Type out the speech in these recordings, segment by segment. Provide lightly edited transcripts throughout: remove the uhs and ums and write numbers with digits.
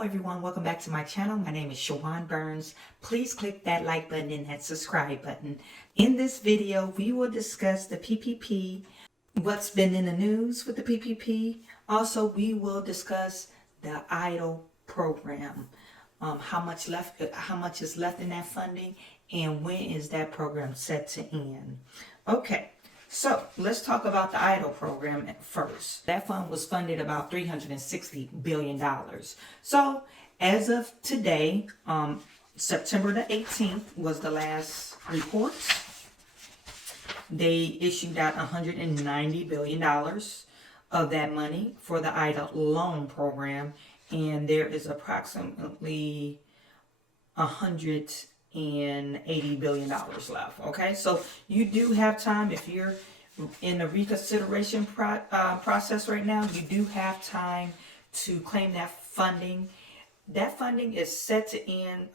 Hello everyone, welcome back to my channel. My name is Chawanne Burns. Please click that like button and that subscribe button. In this video, we will discuss the PPP, what's been in the news with the PPP. Also, we will discuss the EIDL program, how much is left in that funding, and when is that program set to end. Okay. So let's talk about the EIDL program first. That fund was funded about $360 billion. So as of today, September the 18th was the last report. They issued out $190 billion of that money for the EIDL loan program. And there is approximately $180 billion left. Okay, so you do have time. If you're in the reconsideration process right now, you do have time to claim that funding. That funding is set to end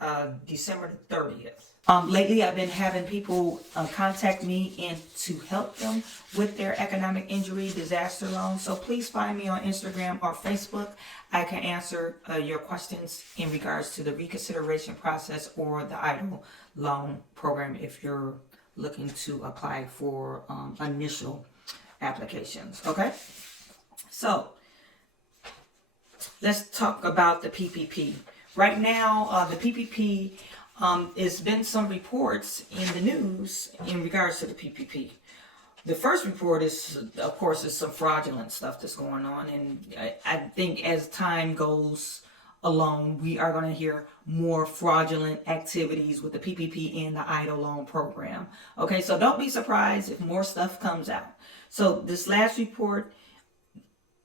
December the 30th. Lately, I've been having people contact me and to help them with their economic injury disaster loan. So please find me on Instagram or Facebook. I can answer your questions in regards to the reconsideration process or the EIDL loan program if you're looking to apply for initial applications. Okay, so let's talk about the PPP. Right now, the PPP, there's been some reports in the news in regards to the PPP. The first report is, of course, is some fraudulent stuff that's going on. And I think as time goes along, we are going to hear more fraudulent activities with the PPP and the EIDL loan program. Okay, so don't be surprised if more stuff comes out. So this last report,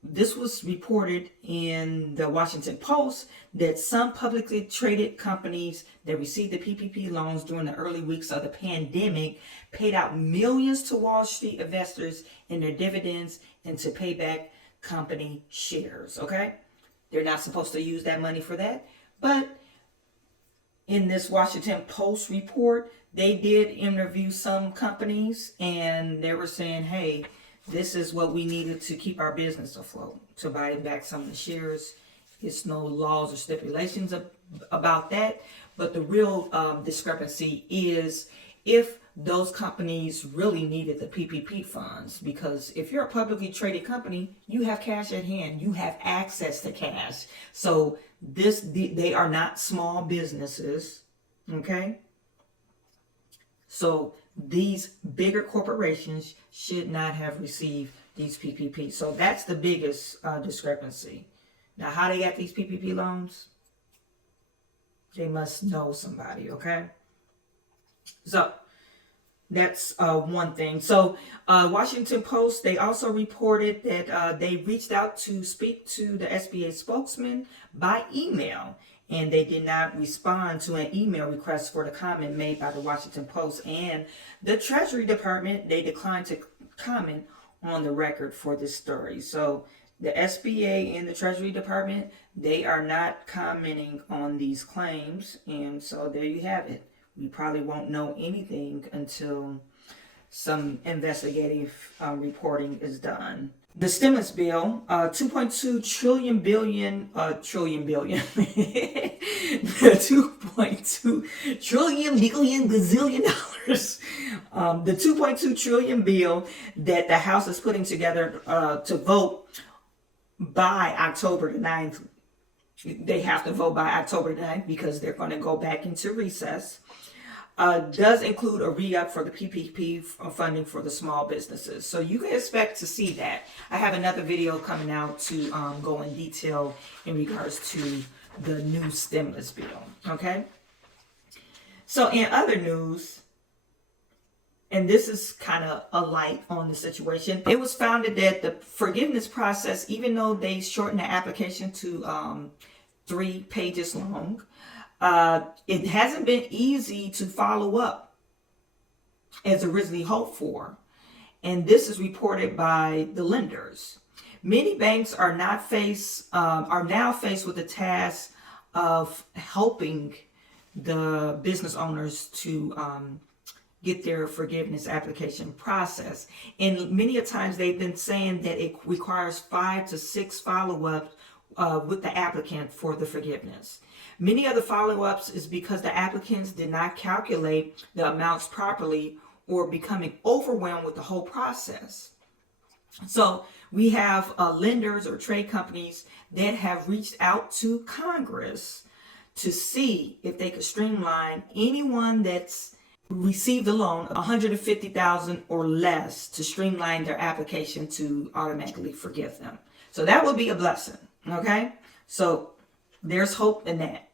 this was reported in the Washington Post that some publicly traded companies that received the PPP loans during the early weeks of the pandemic paid out millions to Wall Street investors in their dividends and to pay back company shares. Okay, they're not supposed to use that money for that, but in this Washington Post report, they did interview some companies and they were saying, hey, this is what we needed to keep our business afloat, to buy back some of the shares. It's no laws or stipulations about that. But the real discrepancy is if those companies really needed the PPP funds. Because if you're a publicly traded company, you have cash at hand. You have access to cash. So they are not small businesses. Okay? So these bigger corporations should not have received these PPP. So that's the biggest discrepancy. Now, how they got these PPP loans? They must know somebody, okay? So that's one thing. So Washington Post, they also reported that they reached out to speak to the SBA spokesman by email. And they did not respond to an email request for the comment made by the Washington Post and the Treasury Department. They declined to comment on the record for this story. So the SBA and the Treasury Department, they are not commenting on these claims. And so there you have it. We probably won't know anything until some investigative reporting is done. The stimulus bill, 2.2 trillion billion, the 2.2 trillion billion gazillion dollars, the 2.2 trillion bill that the House is putting together to vote by October the 9th. They have to vote by October the 9th because they're going to go back into recess. Does include a re-up for the PPP funding for the small businesses. So you can expect to see that. I have another video coming out to go in detail in regards to the new stimulus bill. Okay? So in other news, and this is kind of a light on the situation, it was found that the forgiveness process, even though they shortened the application to 3 pages long, it hasn't been easy to follow up as originally hoped for. And this is reported by the lenders. Many banks are now faced with the task of helping the business owners to get their forgiveness application process. And many a times they've been saying that it requires 5 to 6 follow-ups with the applicant for the forgiveness. Many of the follow-ups is because the applicants did not calculate the amounts properly or becoming overwhelmed with the whole process. So we have lenders or trade companies that have reached out to Congress to see if they could streamline anyone that's received a loan $150,000 or less, to streamline their application to automatically forgive them. So that would be a blessing. Okay, so there's hope in that.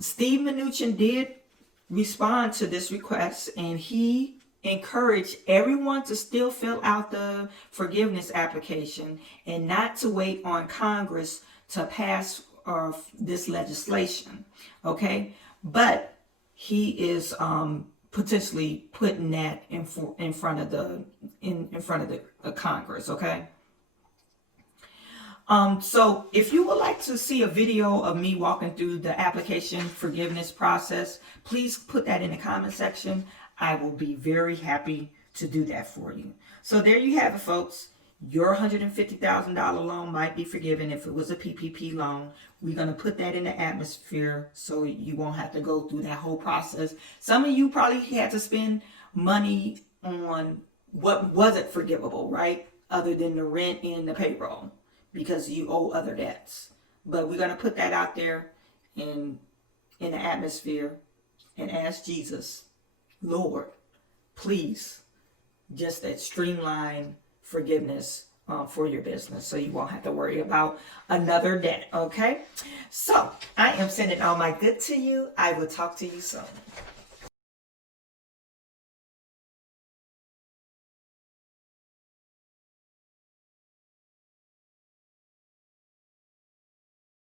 Steve Mnuchin did respond to this request, and he encouraged everyone to still fill out the forgiveness application and not to wait on Congress to pass this legislation. Okay, but he is potentially putting that in front of the Congress. Okay. So if you would like to see a video of me walking through the application forgiveness process, please put that in the comment section. I will be very happy to do that for you. So there you have it, folks. Your $150,000 loan might be forgiven if it was a PPP loan. We're going to put that in the atmosphere so you won't have to go through that whole process. Some of you probably had to spend money on what wasn't forgivable, right? Other than the rent and the payroll, because you owe other debts. But we're going to put that out there in the atmosphere and ask Jesus, Lord, please, just that streamline forgiveness for your business, so you won't have to worry about another debt. Okay, so I am sending all my good to you. I will talk to you soon.